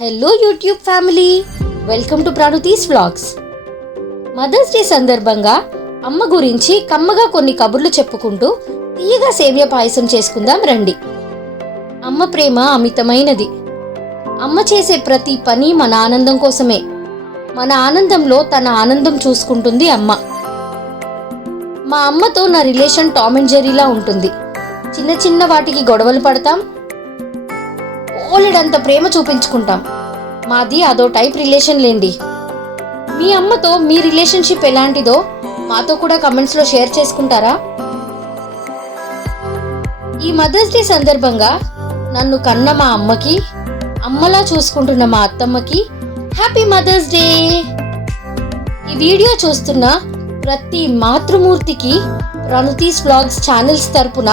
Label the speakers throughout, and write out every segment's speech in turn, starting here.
Speaker 1: Hello YouTube family welcome to ప్రాణుతీస్ vlogs mothers day సందర్భంగా అమ్మ గురించి కమ్మగా కొన్ని కబుర్లు చెప్పుకుంటూ తీయగా సేమియా పాయసం చేసుకుందాం రండి. అమ్మ ప్రేమ అమితమైనది. అమ్మ చేసే ప్రతి పని మన ఆనందం కోసమే. మన ఆనందంలో తన ఆనందం చూసుకుంటుంది అమ్మ. మా అమ్మతో నా రిలేషన్ టామ్ అండ్ జెరీలా ఉంటుంది. చిన్న చిన్న వాటికి గొడవలు పడతాం ఓలెడంత ప్రేమ చూపించుకుంటాం. మాది అదో టైప్ రిలేషన్ లేండి. మీ అమ్మతో మీ రిలేషన్షిప్ ఎలాంటిదో మాతో కూడా కమెంట్స్లో షేర్ చేసుకుంటారా? ఈ మదర్స్ డే సందర్భంగా నన్ను కన్న మా అమ్మకి అమ్మలా చూసుకుంటున్న మా అత్తమ్మకి హ్యాపీ మదర్స్ డే! ఈ వీడియో చూస్తున్న ప్రతి మాతృమూర్తికి ప్రణుతీస్ బ్లాగ్స్ ఛానల్స్ తరపున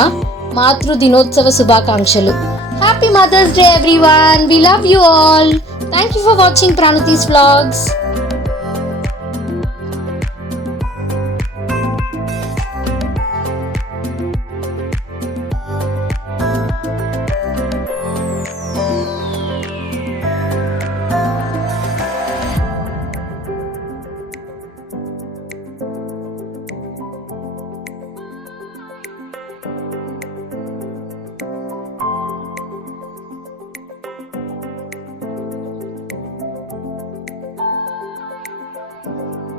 Speaker 1: మాతృ దినోత్సవ శుభాకాంక్షలు. Happy Mother's Day everyone. We love you all. Thank you for watching Pranuti's vlogs. Bye.